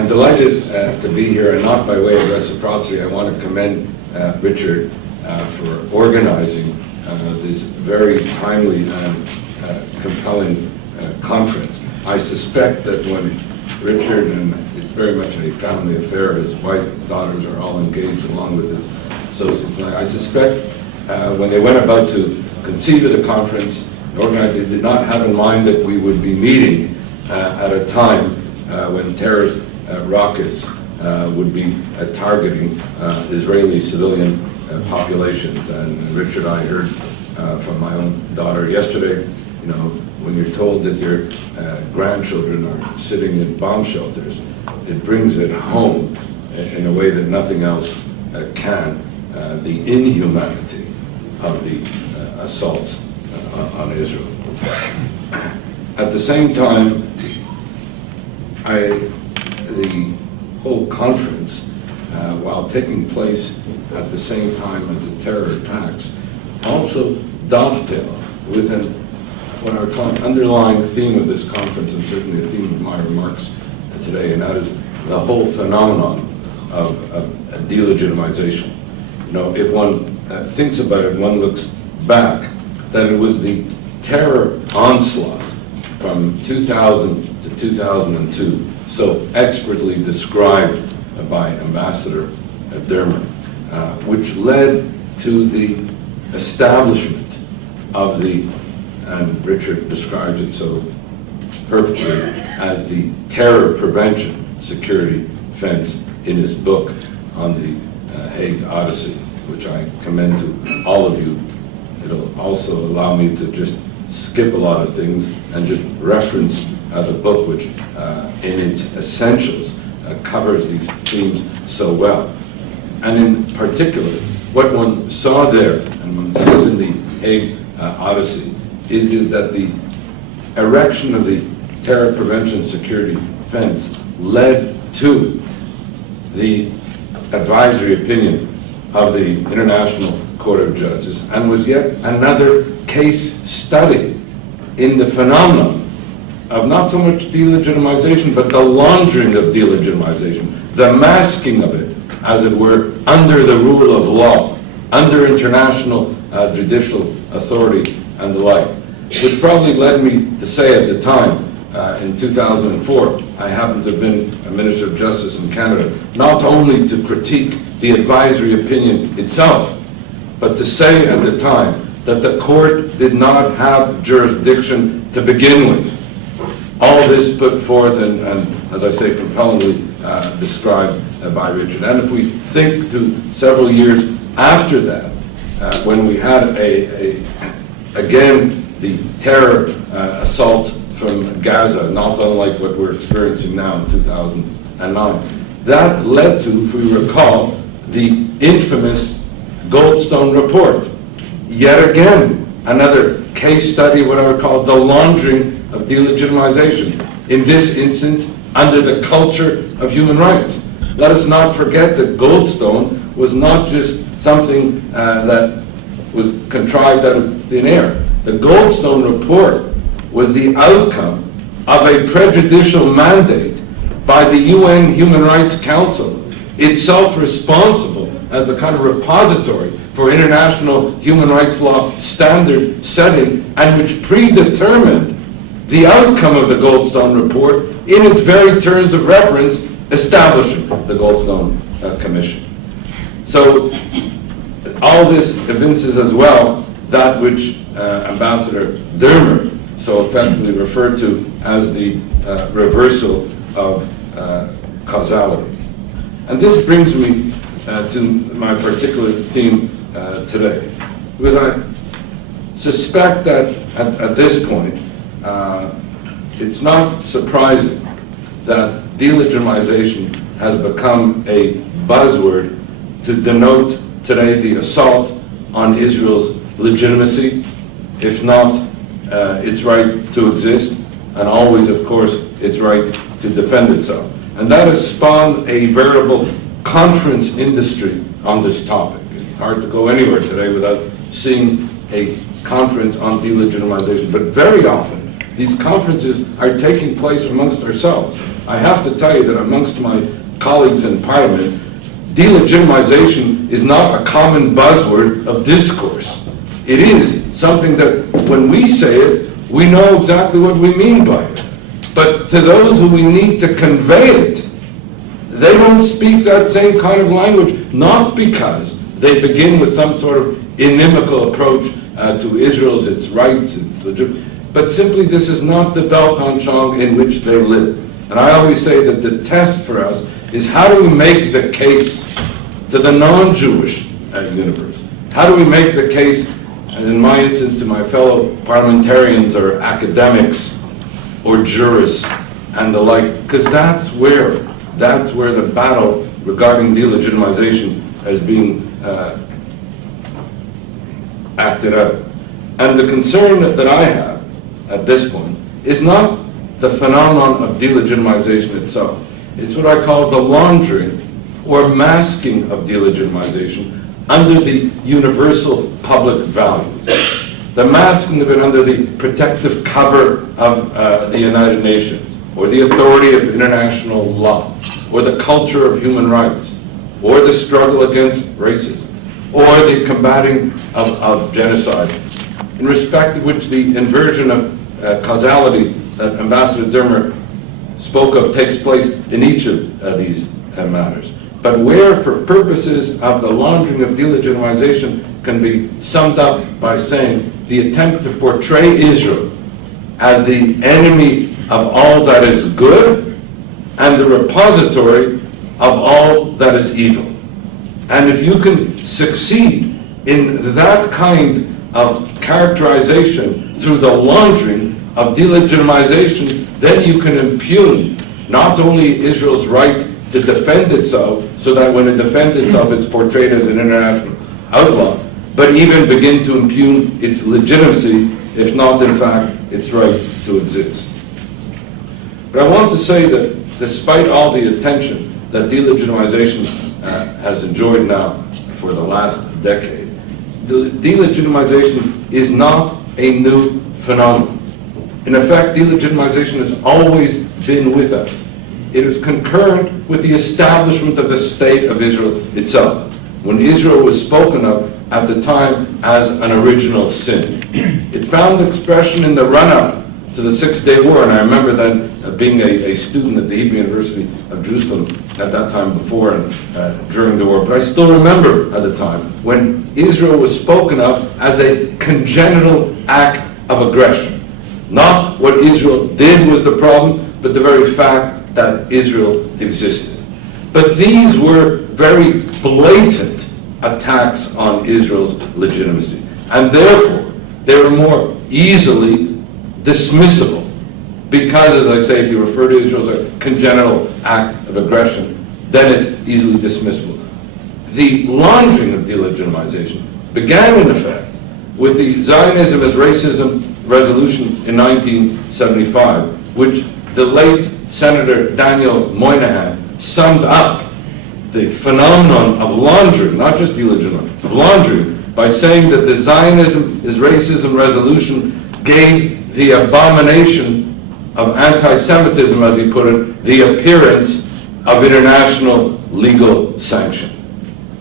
I'm delighted to be here, and not by way of reciprocity. I want to commend Richard for organizing this very timely and compelling conference. I suspect that when Richard, and it's very much a family affair, his wife and daughters are all engaged along with his associates. I suspect when they went about to conceive of the conference, they did not have in mind that we would be meeting at a time when terrorist rockets would be targeting Israeli civilian populations. And Richard, I heard from my own daughter yesterday, you know, when you're told that your grandchildren are sitting in bomb shelters, it brings it home in a way that nothing else can, the inhumanity of the assaults on Israel. At the same time, the whole conference, while taking place at the same time as the terror attacks, also dovetail with what I would call an underlying theme of this conference, and certainly a theme of my remarks today, and that is the whole phenomenon of delegitimization. You know, if one thinks about it, one looks back, that it was the terror onslaught from 2000 to 2002, so expertly described by Ambassador Dermer, which led to the establishment of the, and Richard describes it so perfectly, as the terror prevention security fence in his book on the Hague Odyssey, which I commend to all of you. It'll also allow me to just skip a lot of things and just reference the book, which in its essentials covers these themes so well. And in particular, what one saw there, and one sees in the Hague Odyssey, is that the erection of the terror prevention security fence led to the advisory opinion of the International Court of Justice, and was yet another case study in the phenomenon of not so much delegitimization, but the laundering of delegitimization, the masking of it, as it were, under the rule of law, under international judicial authority and the like. Which probably led me to say at the time, in 2004, I happened to have been a Minister of Justice in Canada, not only to critique the advisory opinion itself, but to say at the time that the court did not have jurisdiction to begin with. All this put forth and as I say, compellingly described by Richard. And if we think to several years after that, when we had again the terror assaults from Gaza, not unlike what we're experiencing now in 2009, that led to, if we recall, the infamous Goldstone report. Yet again, another case study, what I would call the laundering of delegitimization, in this instance, under the culture of human rights. Let us not forget that Goldstone was not just something that was contrived out of thin air. The Goldstone report was the outcome of a prejudicial mandate by the UN Human Rights Council, itself responsible as the kind of repository for international human rights law standard setting, and which predetermined the outcome of the Goldstone report in its very terms of reference, establishing the Goldstone Commission. So all this evinces as well that which Ambassador Dermer so effectively referred to as the reversal of causality. And this brings me to my particular theme today, because I suspect that at this point, it's not surprising that delegitimization has become a buzzword to denote today the assault on Israel's legitimacy, if not its right to exist, and always, of course, its right to defend itself. And that has spawned a veritable conference industry on this topic. It's hard to go anywhere today without seeing a conference on delegitimization. But very often, these conferences are taking place amongst ourselves. I have to tell you that amongst my colleagues in Parliament, delegitimization is not a common buzzword of discourse. It is something that when we say it, we know exactly what we mean by it. But to those who we need to convey it, they don't speak that same kind of language, not because they begin with some sort of inimical approach to Israel's, its rights, its legitimacy, but simply this is not the Weltanschauung in which they live. And I always say that the test for us is how do we make the case to the non-Jewish universe? How do we make the case, and in my instance, to my fellow parliamentarians or academics or jurists and the like? Because that's where the battle regarding delegitimization is being acted out. And the concern that I have at this point is not the phenomenon of delegitimization itself. It's what I call the laundering or masking of delegitimization under the universal public values. The masking of it under the protective cover of the United Nations, or the authority of international law, or the culture of human rights, or the struggle against racism, or the combating of genocide, in respect of which the inversion of causality that Ambassador Dermer spoke of takes place in each of these matters. But where, for purposes of the laundering of delegitimization, can be summed up by saying the attempt to portray Israel as the enemy of all that is good and the repository of all that is evil. And if you can succeed in that kind of characterization through the laundering of delegitimization, then you can impugn not only Israel's right to defend itself, so that when it defends itself it's portrayed as an international outlaw, but even begin to impugn its legitimacy, if not in fact its right to exist. But I want to say that despite all the attention that delegitimization has enjoyed now for the last decade, delegitimization is not a new phenomenon. In effect, delegitimization has always been with us. It is concurrent with the establishment of the state of Israel itself, when Israel was spoken of at the time as an original sin. It found expression in the run-up to the Six-Day War, and I remember then being a student at the Hebrew University of Jerusalem at that time before and during the war. But I still remember at the time when Israel was spoken of as a congenital act of aggression. Not what Israel did was the problem, but the very fact that Israel existed. But these were very blatant attacks on Israel's legitimacy, and therefore they were more easily dismissible, because, as I say, if you refer to Israel as a congenital act of aggression, then it's easily dismissible. The laundering of delegitimization began, in effect, with the Zionism as Racism resolution in 1975, which the late Senator Daniel Moynihan summed up the phenomenon of laundering, not just delegitimization, of laundering, by saying that the Zionism is Racism resolution gave the abomination of anti-Semitism, as he put it, the appearance of international legal sanction.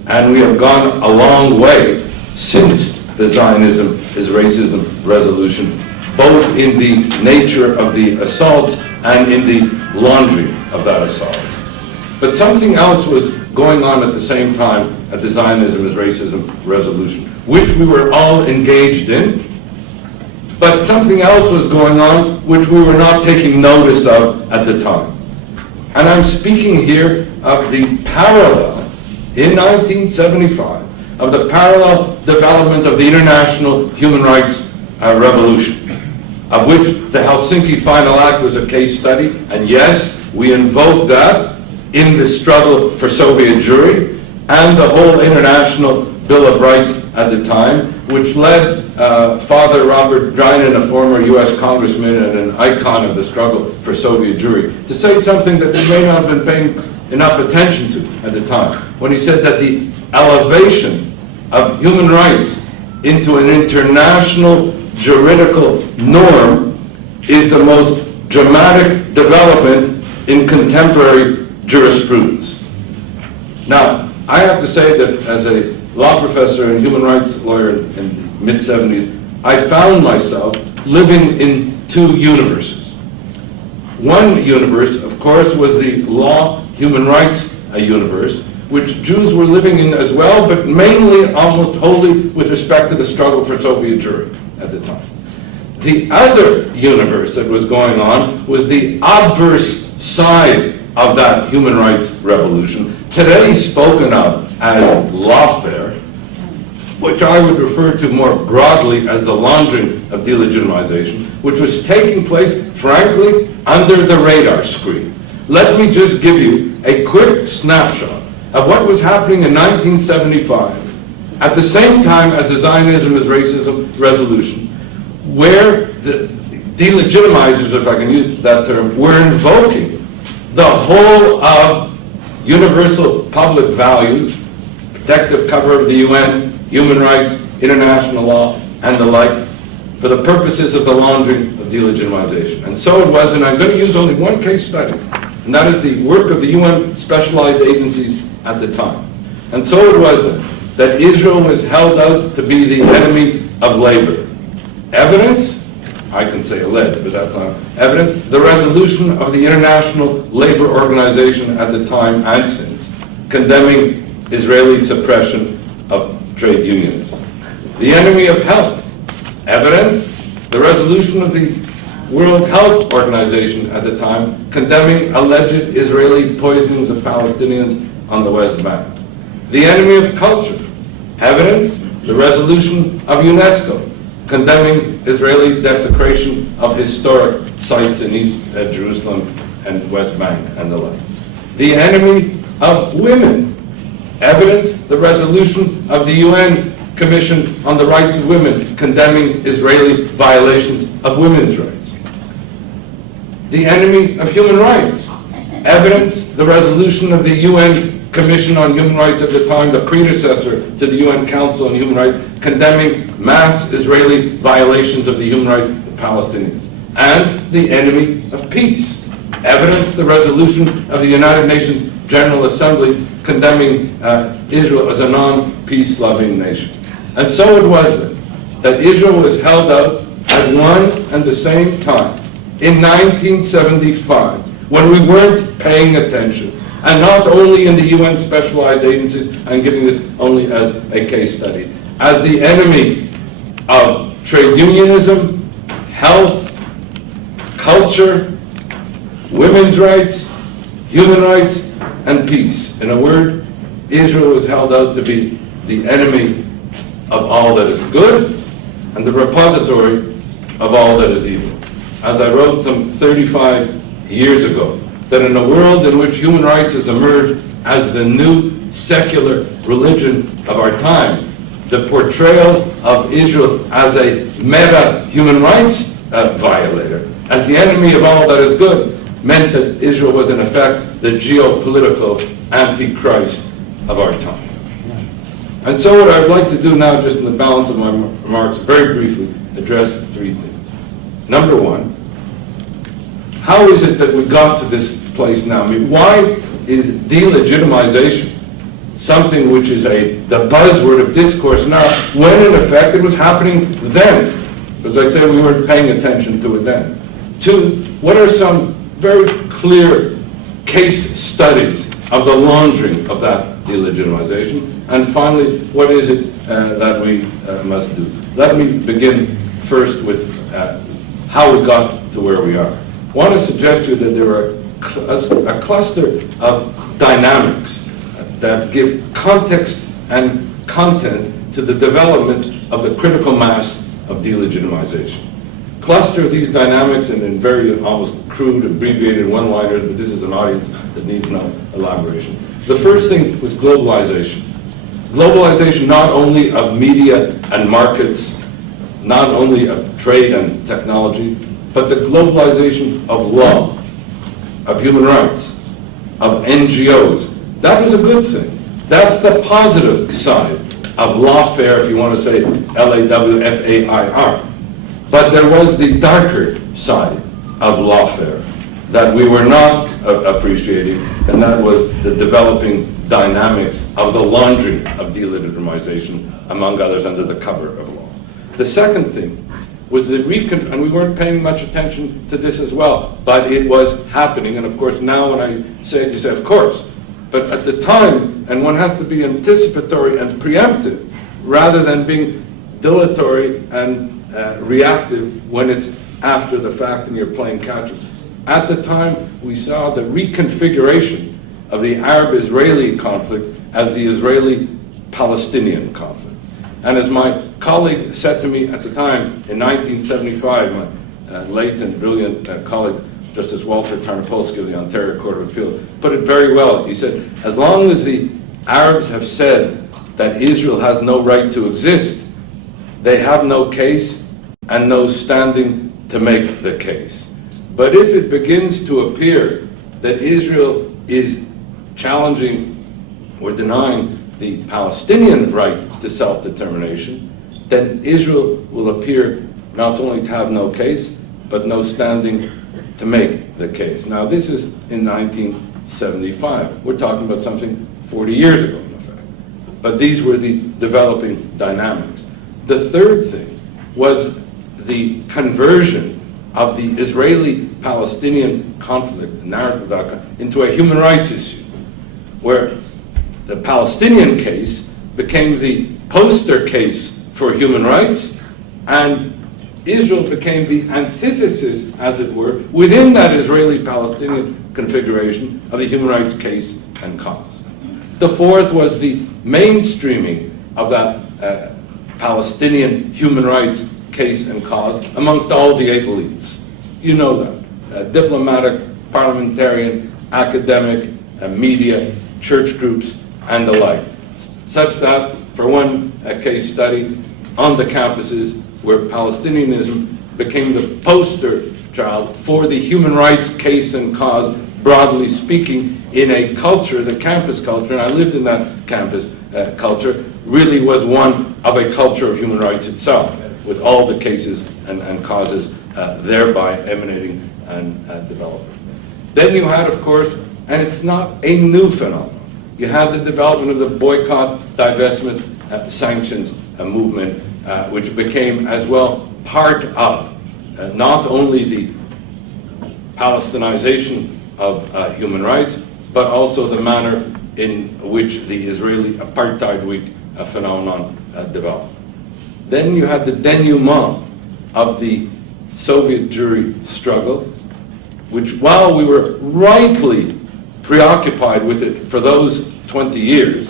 And we have gone a long way since the Zionism is Racism resolution, both in the nature of the assaults and in the laundering of that assault. But something else was going on at the same time at the Zionism is Racism resolution, which we were all engaged in, but something else was going on which we were not taking notice of at the time. And I'm speaking here of the parallel, in 1975, of the parallel development of the international human rights revolution, of which the Helsinki Final Act was a case study, and yes, we invoked that in the struggle for Soviet Jewry, and the whole International Bill of Rights at the time, which led Father Robert Drinan, a former U.S. congressman and an icon of the struggle for Soviet Jewry, to say something that we may not have been paying enough attention to at the time, when he said that the elevation of human rights into an international juridical norm is the most dramatic development in contemporary jurisprudence. Now, I have to say that as a law professor and human rights lawyer in the mid-70s, I found myself living in two universes. One universe, of course, was the law, human rights universe, which Jews were living in as well, but mainly, almost wholly, with respect to the struggle for Soviet Jewry at the time. The other universe that was going on was the obverse side of that human rights revolution, today spoken of as lawfare, which I would refer to more broadly as the laundering of delegitimization, which was taking place, frankly, under the radar screen. Let me just give you a quick snapshot of what was happening in 1975, at the same time as the Zionism is Racism resolution, where the delegitimizers, if I can use that term, were invoking the whole of universal public values, protective cover of the UN, human rights, international law, and the like, for the purposes of the laundering of delegitimization. And so it was, and I'm going to use only one case study, and that is the work of the UN specialized agencies at the time. And so it was then that Israel was held out to be the enemy of labor. Evidence? I can say alleged, but that's not evidence. The resolution of the International Labor Organization at the time and since, condemning Israeli suppression of trade unionism. The enemy of health. Evidence? The resolution of the World Health Organization at the time, condemning alleged Israeli poisonings of Palestinians on the West Bank. The enemy of culture. Evidence? The resolution of UNESCO, condemning Israeli desecration of historic sites in East Jerusalem and West Bank and the like. The enemy of women. Evidence, the resolution of the UN Commission on the Rights of Women, condemning Israeli violations of women's rights. The enemy of human rights. Evidence, the resolution of the UN Commission on Human Rights at the time, the predecessor to the UN Council on Human Rights, condemning mass Israeli violations of the human rights of Palestinians. And the enemy of peace. Evidence, the resolution of the United Nations General Assembly condemning Israel as a non-peace-loving nation. And so it was then that Israel was held out at one and the same time in 1975, when we weren't paying attention, and not only in the UN specialized agencies, I'm giving this only as a case study, as the enemy of trade unionism, health, culture, women's rights, human rights, and peace. In a word, Israel was held out to be the enemy of all that is good and the repository of all that is evil. As I wrote some 35 years ago, that in a world in which human rights has emerged as the new secular religion of our time, the portrayal of Israel as a meta-human rights violator, as the enemy of all that is good, meant that Israel was in effect the geopolitical antichrist of our time. And so what I'd like to do now, just in the balance of my remarks, very briefly, address three things. Number one, how is it that we got to this place now? I mean, why is delegitimization something which is the buzzword of discourse now, when in effect it was happening then? As I say, we weren't paying attention to it then. Two, what are some very clear case studies of the laundering of that delegitimization? And finally, what is it that we must do? Let me begin first with how we got to where we are. I want to suggest to you that there are a cluster of dynamics that give context and content to the development of the critical mass of delegitimization. Cluster of these dynamics and in very almost crude, abbreviated one-liners, but this is an audience that needs no elaboration. The first thing was globalization. Globalization not only of media and markets, not only of trade and technology, but the globalization of law, of human rights, of NGOs. That was a good thing. That's the positive side of lawfare, if you want to say L-A-W-F-A-I-R. But there was the darker side of lawfare. that we were not appreciating, and that was the developing dynamics of the laundering of delegitimization, among others, under the cover of law. The second thing was the and we weren't paying much attention to this as well, but it was happening, and of course now when I say it, you say, of course. But at the time, and one has to be anticipatory and preemptive, rather than being dilatory and reactive when it's after the fact and you're playing catch-up. At the time, we saw the reconfiguration of the Arab-Israeli conflict as the Israeli-Palestinian conflict. And as my colleague said to me at the time, in 1975, my late and brilliant colleague, Justice Walter Tarnopolsky of the Ontario Court of Appeal, put it very well. He said, as long as the Arabs have said that Israel has no right to exist, they have no case and no standing to make the case. But if it begins to appear that Israel is challenging or denying the Palestinian right to self-determination, then Israel will appear not only to have no case, but no standing to make the case. Now, this is in 1975. We're talking about something 40 years ago, in effect. But these were the developing dynamics. The third thing was the conversion of the Israeli-Palestinian conflict, narrative into a human rights issue, where the Palestinian case became the poster case for human rights, and Israel became the antithesis, as it were, within that Israeli-Palestinian configuration of the human rights case and cause. The fourth was the mainstreaming of that Palestinian human rights case and cause amongst all the eight elites. You know that. Diplomatic, parliamentarian, academic, media, church groups, and the like. Such that, for one case study, on the campuses where Palestinianism became the poster child for the human rights case and cause, broadly speaking, in a culture, the campus culture, and I lived in that campus culture, really was one of a culture of human rights itself, with all the cases and causes thereby emanating and developing. Then you had, of course, and it's not a new phenomenon, you had the development of the boycott, divestment, sanctions movement, which became as well part of not only the Palestinization of human rights, but also the manner in which the Israeli apartheid week phenomenon developed. Then you had the denouement of the Soviet Jewry struggle, which, while we were rightly preoccupied with it for those 20 years,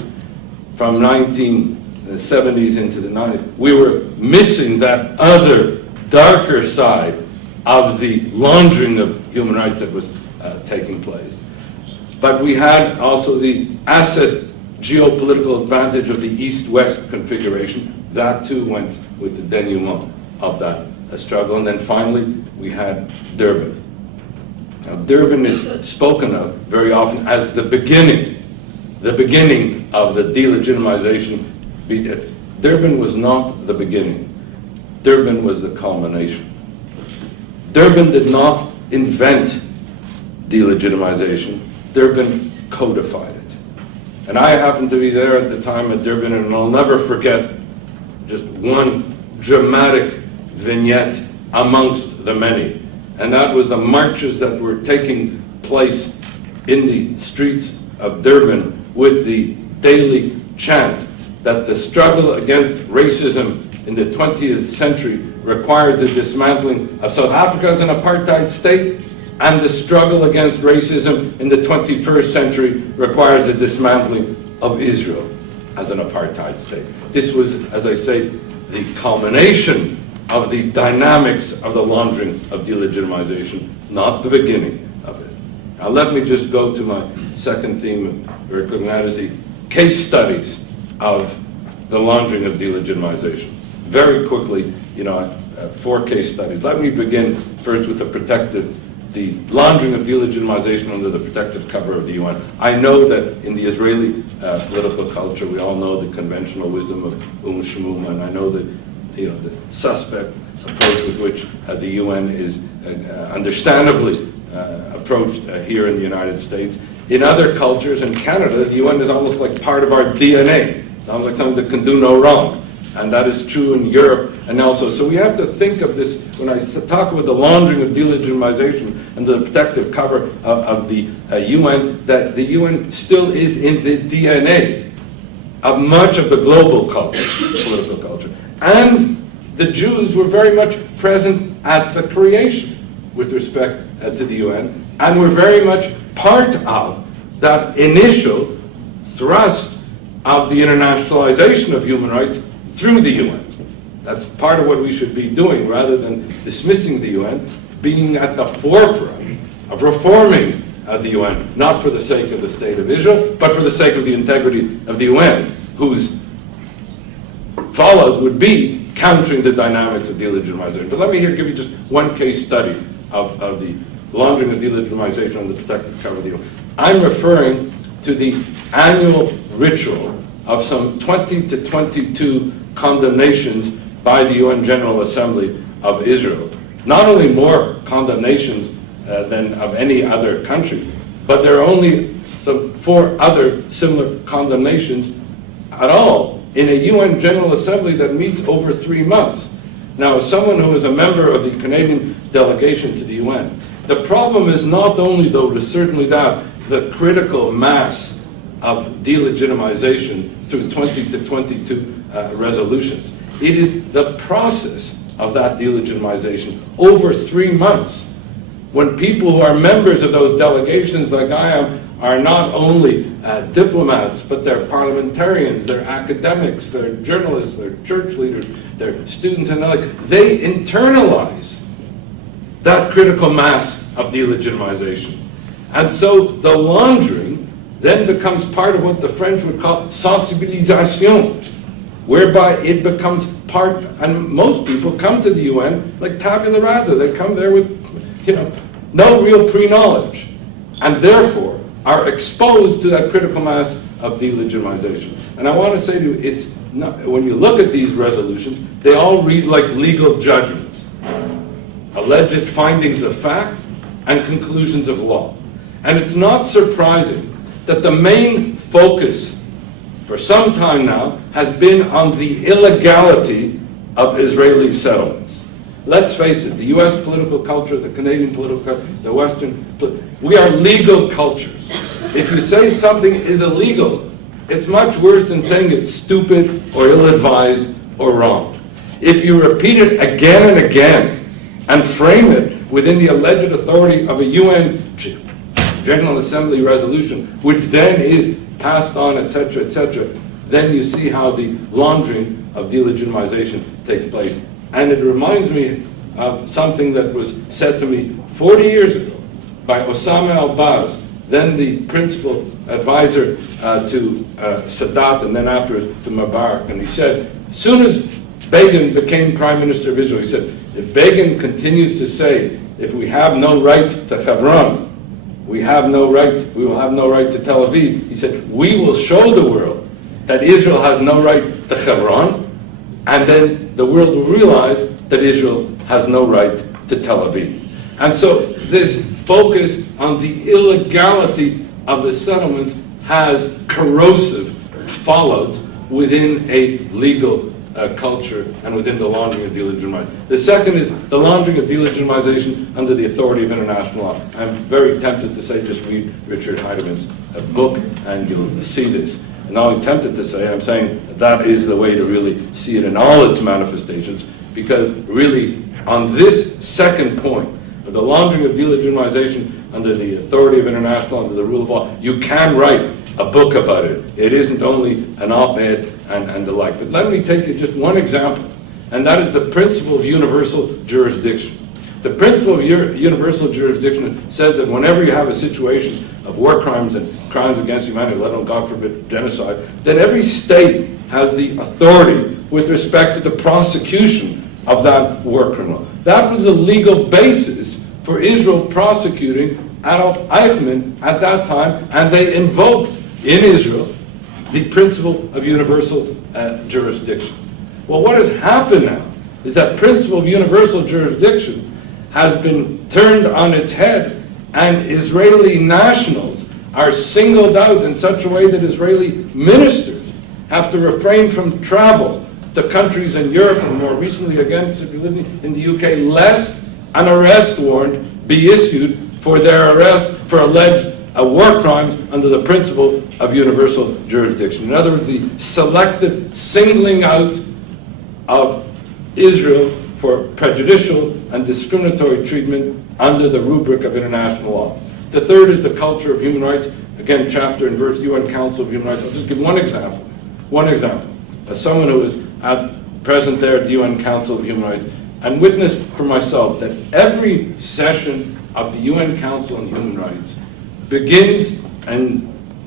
from 1970s into the 90s, we were missing that other darker side of the laundering of human rights that was taking place. But we had also the asset geopolitical advantage of the East-West configuration. That too went with the denouement of that struggle. And then finally, we had Durban. Now, Durban is spoken of very often as the beginning of the delegitimization. Durban was not the beginning. Durban was the culmination. Durban did not invent delegitimization. Durban codified it. And I happened to be there at the time at Durban, and I'll never forget just one dramatic vignette amongst the many. And that was the marches that were taking place in the streets of Durban with the daily chant that the struggle against racism in the 20th century required the dismantling of South Africa as an apartheid state, and the struggle against racism in the 21st century requires the dismantling of Israel as an apartheid state. This was, as I say, the culmination of the dynamics of the laundering of delegitimization, not the beginning of it. Now let me just go to my second theme, and that is the case studies of the laundering of delegitimization. Very quickly, 4 case studies. Let me begin first with the laundering of delegitimization under the protective cover of the UN. I know that in the Israeli political culture, we all know the conventional wisdom of Shmuma, and I know that the suspect approach with which the UN is understandably approached here in the United States. In other cultures, in Canada, the UN is almost like part of our DNA. It's almost like something that can do no wrong. And that is true in Europe and also. So we have to think of this, when I talk about the laundering of delegitimization and the protective cover of the UN, that the UN still is in the DNA of much of the global culture, political culture. And the Jews were very much present at the creation with respect to the UN, and were very much part of that initial thrust of the internationalization of human rights through the UN. That's part of what we should be doing, rather than dismissing the UN, being at the forefront of reforming the UN, not for the sake of the State of Israel, but for the sake of the integrity of the UN, whose fallout would be countering the dynamics of delegitimization. But let me here give you just one case study of the laundering of delegitimization and the protective cover of the UN. I'm referring to the annual ritual of some 20 to 22 condemnations by the UN General Assembly of Israel. Not only more condemnations than of any other country, but there are only some 4 other similar condemnations at all in a UN General Assembly that meets over 3 months. Now, as someone who is a member of the Canadian delegation to the UN, the problem is not only, though, certainly that, the critical mass of delegitimization through 20 to 22 resolutions. It is the process of that delegitimization over 3 months, when people who are members of those delegations, like I am, are not only diplomats, but they're parliamentarians, they're academics, they're journalists, they're church leaders, they're students and the like. They internalize that critical mass of delegitimization. And so the laundering then becomes part of what the French would call sensibilisation, whereby it becomes part, and most people come to the UN like tabula rasa. They come there with, no real pre-knowledge, and therefore are exposed to that critical mass of delegitimization. And I want to say to you, it's not, when you look at these resolutions, they all read like legal judgments, alleged findings of fact and conclusions of law. And it's not surprising that the main focus for some time now has been on the illegality of Israeli settlements. Let's face it, the US political culture, the Canadian political culture, the Western, we are legal cultures. If you say something is illegal, it's much worse than saying it's stupid or ill-advised or wrong. If you repeat it again and again and frame it within the alleged authority of a UN General Assembly resolution, which then is passed on, etc., then you see how the laundering of delegitimization takes place. And it reminds me of something that was said to me 40 years ago by Osama al-Baz, then the principal advisor to Sadat, and then after to Mubarak. And he said, as soon as Begin became Prime Minister of Israel, he said, if Begin continues to say, if we have no right to Hebron, we will have no right to Tel Aviv, he said, we will show the world that Israel has no right to Hebron, and then the world will realize that Israel has no right to Tel Aviv. And so this focus on the illegality of the settlements has corrosive fallout within a legal culture and within the laundering of delegitimization. The second is the laundering of delegitimization under the authority of international law. I'm very tempted to say, just read Richard Heidemann's book and you'll see this. And not only tempted to say, I'm saying that is the way to really see it in all its manifestations, because really on this second point of the laundering of delegitimization under the authority of international, under the rule of law, you can write a book about it. It isn't only an op-ed and the like. But let me take you just one example, and that is the principle of universal jurisdiction. The principle of universal jurisdiction says that whenever you have a situation of war crimes and crimes against humanity, let alone, God forbid, genocide, then every state has the authority with respect to the prosecution of that war criminal. That was the legal basis for Israel prosecuting Adolf Eichmann at that time, and they invoked in Israel the principle of universal jurisdiction. Well, what has happened now is that principle of universal jurisdiction has been turned on its head and Israeli nationals are singled out in such a way that Israeli ministers have to refrain from travel to countries in Europe, and more recently again, if you live in the UK, lest an arrest warrant be issued for their arrest for alleged war crimes under the principle of universal jurisdiction. In other words, the selective singling out of Israel for prejudicial and discriminatory treatment under the rubric of international law. The third is the culture of human rights. Again, chapter and verse, UN Council of Human Rights. I'll just give one example. One example. As someone who was present there at the UN Council of Human Rights, and witnessed for myself that every session of the UN Council on Human Rights begins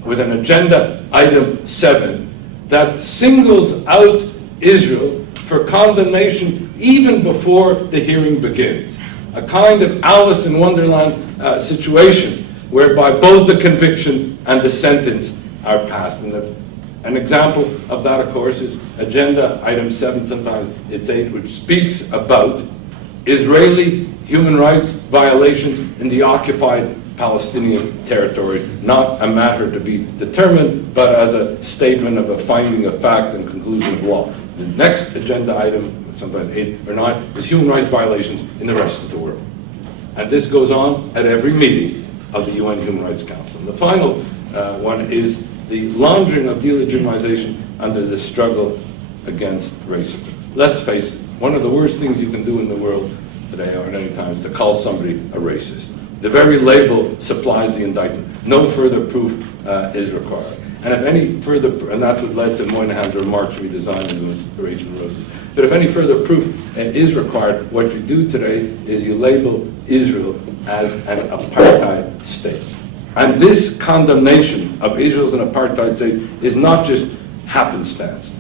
with an agenda item 7 that singles out Israel for condemnation even before the hearing begins. A kind of Alice in Wonderland situation whereby both the conviction and the sentence are passed. And an example of that, of course, is agenda item 7, sometimes it's 8, which speaks about Israeli human rights violations in the occupied Palestinian territories, not a matter to be determined, but as a statement of a finding of fact and conclusion of law. The next agenda item, sometimes 8 or 9, is human rights violations in the rest of the world. And this goes on at every meeting of the UN Human Rights Council. And the final one is the laundering of delegitimization under the struggle against racism. Let's face it, one of the worst things you can do in the world today or at any time is to call somebody a racist. The very label supplies the indictment. No further proof is required. And if any further, and that's what led to Moynihan's remarks redesigning the racial roses. But if any further proof is required, what you do today is you label Israel as an apartheid state. And this condemnation of Israel as an apartheid state is not just happenstance.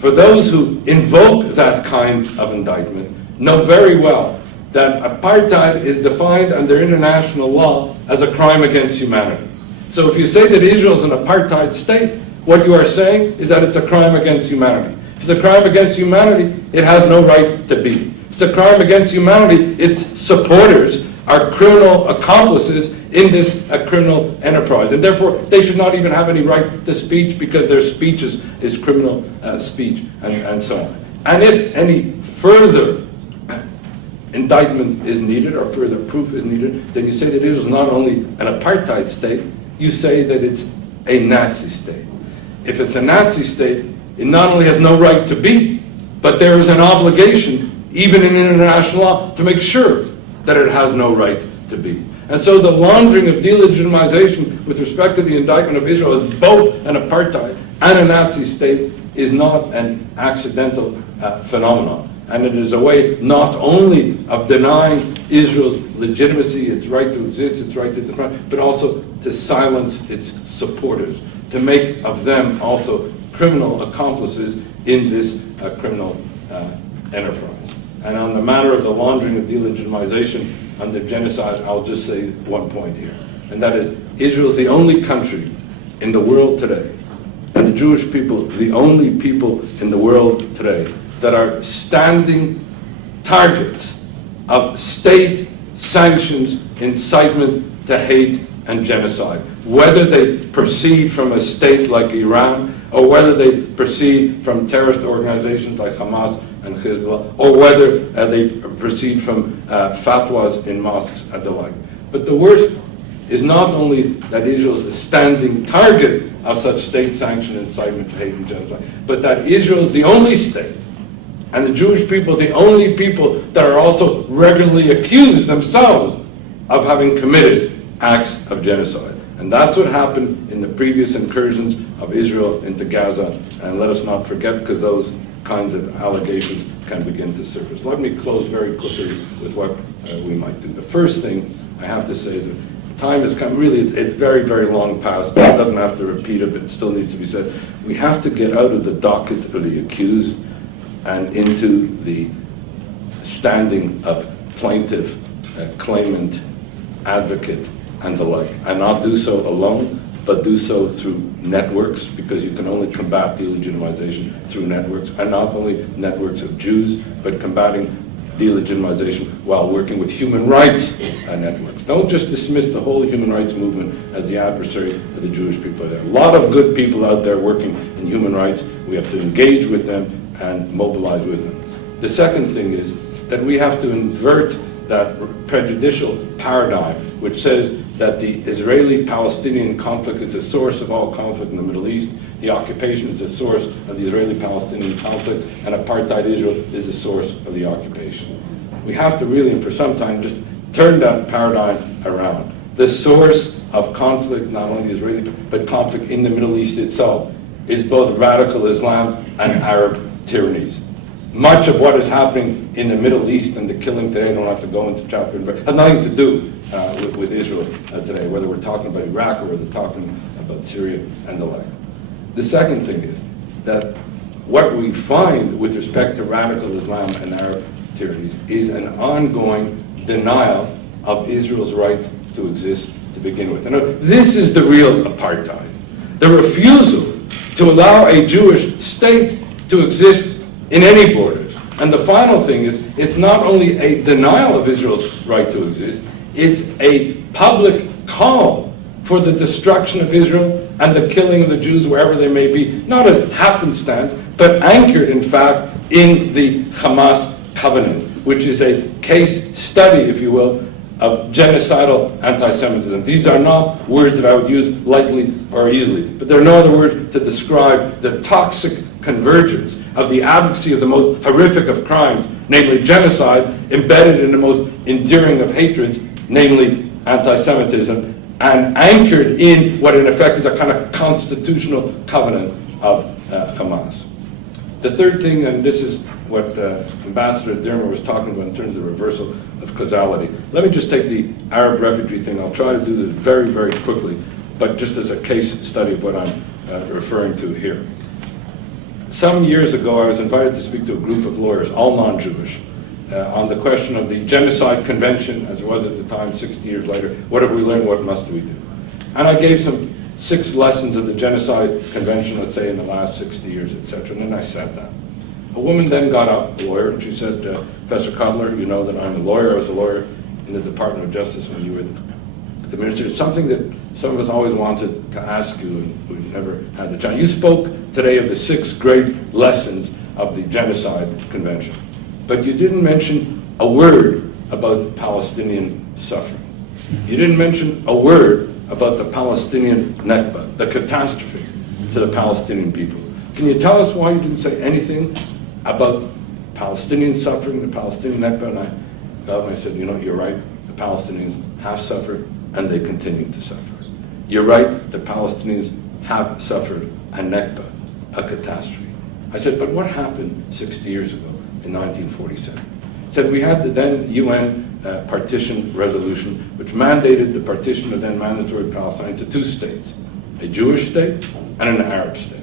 For those who invoke that kind of indictment know very well that apartheid is defined under international law as a crime against humanity. So if you say that Israel is an apartheid state, what you are saying is that it's a crime against humanity. If it's a crime against humanity, it has no right to be. If it's a crime against humanity, its supporters are criminal accomplices in this criminal enterprise. And therefore, they should not even have any right to speech because their speech is criminal speech and so on. And if any further indictment is needed or further proof is needed, then you say that Israel is not only an apartheid state, you say that it's a Nazi state. If it's a Nazi state, it not only has no right to be, but there is an obligation, even in international law, to make sure that it has no right to be. And so the laundering of delegitimization with respect to the indictment of Israel as both an apartheid and a Nazi state is not an accidental phenomenon. And it is a way not only of denying Israel's legitimacy, its right to exist, its right to defend, but also to silence its supporters, to make of them also criminal accomplices in this criminal enterprise. And on the matter of the laundering of delegitimization under genocide, I'll just say one point here, and that is Israel is the only country in the world today, and the Jewish people, the only people in the world today that are standing targets of state sanctions, incitement to hate and genocide, whether they proceed from a state like Iran, or whether they proceed from terrorist organizations like Hamas and Hezbollah, or whether they proceed from fatwas in mosques and the like. But the worst is not only that Israel is a standing target of such state-sanctioned incitement to hate and genocide, but that Israel is the only state, and the Jewish people the only people that are also regularly accused themselves of having committed acts of genocide. And that's what happened in the previous incursions of Israel into Gaza. And let us not forget, because those kinds of allegations can begin to surface. Let me close very quickly with what we might do. The first thing I have to say is that time has come, really, it's very, very long past. It doesn't have to repeat it, but it still needs to be said. We have to get out of the docket of the accused and into the standing of plaintiff, claimant, advocate, and the like. And not do so alone, but do so through networks, because you can only combat delegitimization through networks, and not only networks of Jews, but combating delegitimization while working with human rights networks. Don't just dismiss the whole human rights movement as the adversary of the Jewish people. There are a lot of good people out there working in human rights. We have to engage with them and mobilize with them. The second thing is that we have to invert that prejudicial paradigm which says that the Israeli-Palestinian conflict is the source of all conflict in the Middle East, the occupation is the source of the Israeli-Palestinian conflict, and apartheid Israel is the source of the occupation. We have to really, and for some time, just turn that paradigm around. The source of conflict, not only the Israeli, but conflict in the Middle East itself, is both radical Islam and Arab tyrannies. Much of what is happening in the Middle East and the killing today, I don't have to go into chapter and verse, has nothing to do with Israel today, whether we're talking about Iraq or whether we're talking about Syria and the like. The second thing is that what we find with respect to radical Islam and Arab tyrannies is an ongoing denial of Israel's right to exist to begin with. And this is the real apartheid. The refusal to allow a Jewish state to exist in any borders. And the final thing is, it's not only a denial of Israel's right to exist, it's a public call for the destruction of Israel and the killing of the Jews wherever they may be, not as happenstance, but anchored, in fact, in the Hamas covenant, which is a case study, if you will, of genocidal anti-Semitism. These are not words that I would use lightly or easily, but there are no other words to describe the toxic convergence of the advocacy of the most horrific of crimes, namely genocide, embedded in the most enduring of hatreds, namely anti-Semitism, and anchored in what in effect is a kind of constitutional covenant of Hamas. The third thing, and this is what Ambassador Dirmer was talking about in terms of reversal of causality. Let me just take the Arab refugee thing. I'll try to do this very, very quickly, but just as a case study of what I'm referring to here. Some years ago, I was invited to speak to a group of lawyers, all non-Jewish, on the question of the Genocide Convention, as it was at the time, 60 years later. What have we learned? What must we do? And I gave some 6 lessons of the Genocide Convention, let's say, in the last 60 years, etc. And then I sat down. A woman then got up, a lawyer, and she said, Professor Cotler, you know that I'm a lawyer. I was a lawyer in the Department of Justice when you were the minister. It's something that some of us always wanted to ask you, and we never had the chance. You spoke today of the 6 great lessons of the Genocide Convention, but you didn't mention a word about Palestinian suffering. You didn't mention a word about the Palestinian Nakba, the catastrophe to the Palestinian people. Can you tell us why you didn't say anything about Palestinian suffering, the Palestinian Nakba? And I got up and I said, you know, you're right, the Palestinians have suffered and they continue to suffer. You're right, the Palestinians have suffered a Nakba, a catastrophe. I said, but what happened 60 years ago in 1947? I said, we had the then UN partition resolution, which mandated the partition of then mandatory Palestine into 2 states, a Jewish state and an Arab state.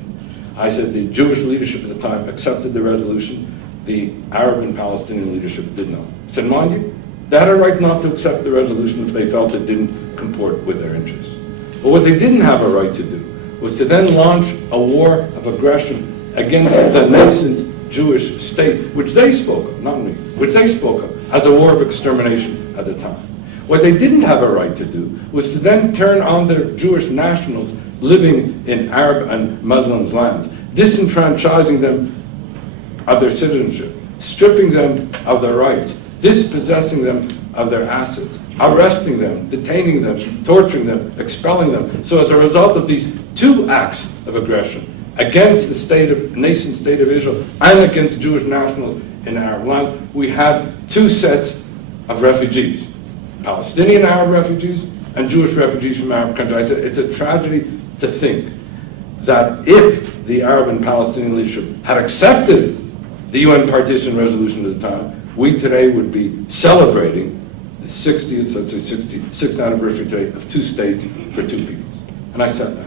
I said the Jewish leadership at the time accepted the resolution, the Arab and Palestinian leadership did not. I said, mind you, they had a right not to accept the resolution if they felt it didn't comport with their interests. But what they didn't have a right to do was to then launch a war of aggression against the nascent Jewish state, which they spoke of, not me, which they spoke of as a war of extermination at the time. What they didn't have a right to do was to then turn on their Jewish nationals living in Arab and Muslim lands, disenfranchising them of their citizenship, stripping them of their rights, dispossessing them of their assets, arresting them, detaining them, torturing them, expelling them. So as a result of these 2 acts of aggression against the nascent state of Israel and against Jewish nationals in Arab lands, we had 2 sets of refugees, Palestinian Arab refugees and Jewish refugees from Arab countries. I said, it's a tragedy to think that if the Arab and Palestinian leadership had accepted the UN partition resolution at the time, we today would be celebrating the 60th, let's say 66th anniversary today of 2 states for 2 peoples. And I sat down.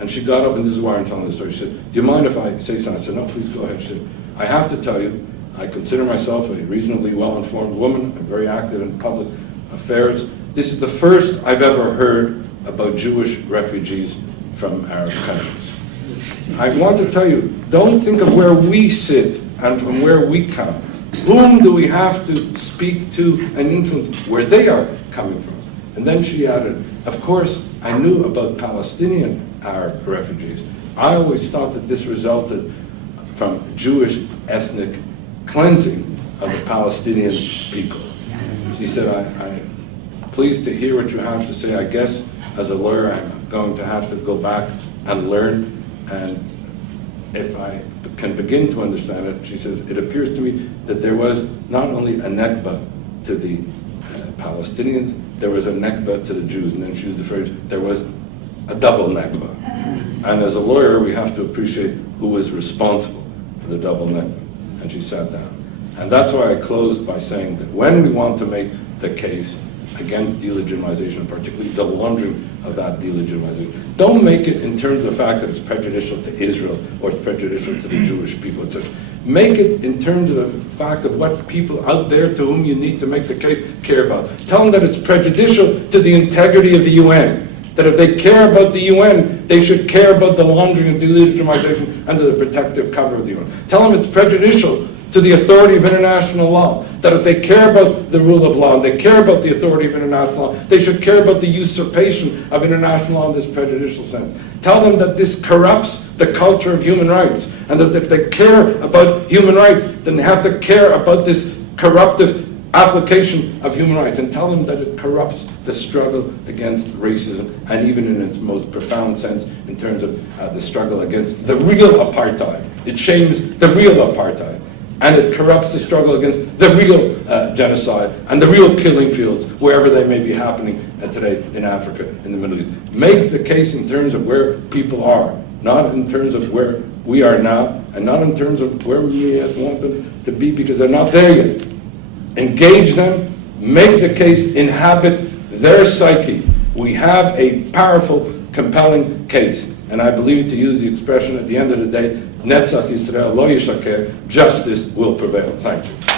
And she got up, and this is why I'm telling the story. She said, do you mind if I say something? I said, no, please go ahead. She said, I have to tell you, I consider myself a reasonably well-informed woman. I'm very active in public affairs. This is the first I've ever heard about Jewish refugees from Arab countries. I want to tell you, don't think of where we sit and from where we come Whom do we have to speak to and influence where they are coming from? And then she added, of course, I knew about Palestinian Arab refugees. I always thought that this resulted from Jewish ethnic cleansing of the Palestinian people. She said, I'm pleased to hear what you have to say. I guess as a lawyer, I'm going to have to go back and learn. And if I can begin to understand it, she says, it appears to me that there was not only a Nakba to the Palestinians, there was a Nakba to the Jews. And then she used the phrase, there was a double Nakba. And as a lawyer, we have to appreciate who was responsible for the double Nakba. And she sat down. And that's why I closed by saying that when we want to make the case against delegitimization, particularly the laundering of that delegitimization, don't make it in terms of the fact that it's prejudicial to Israel or it's prejudicial to the Jewish people, etc. Make it in terms of the fact of what people out there to whom you need to make the case care about. Tell them that it's prejudicial to the integrity of the UN, that if they care about the UN, they should care about the laundering and delegitimization under the protective cover of the UN. Tell them it's prejudicial to the authority of international law, that if they care about the rule of law, and they care about the authority of international law, they should care about the usurpation of international law in this prejudicial sense. Tell them that this corrupts the culture of human rights, and that if they care about human rights, then they have to care about this corruptive application of human rights, and tell them that it corrupts the struggle against racism, and even in its most profound sense, in terms of the struggle against the real apartheid. It shames the real apartheid. And it corrupts the struggle against the real genocide and the real killing fields, wherever they may be happening today in Africa, in the Middle East. Make the case in terms of where people are, not in terms of where we are now, and not in terms of where we may want them to be, because they're not there yet. Engage them, make the case, inhabit their psyche. We have a powerful, compelling case. And I believe, to use the expression at the end of the day, Netzach Yisrael lo yishaker, justice will prevail. Thank you.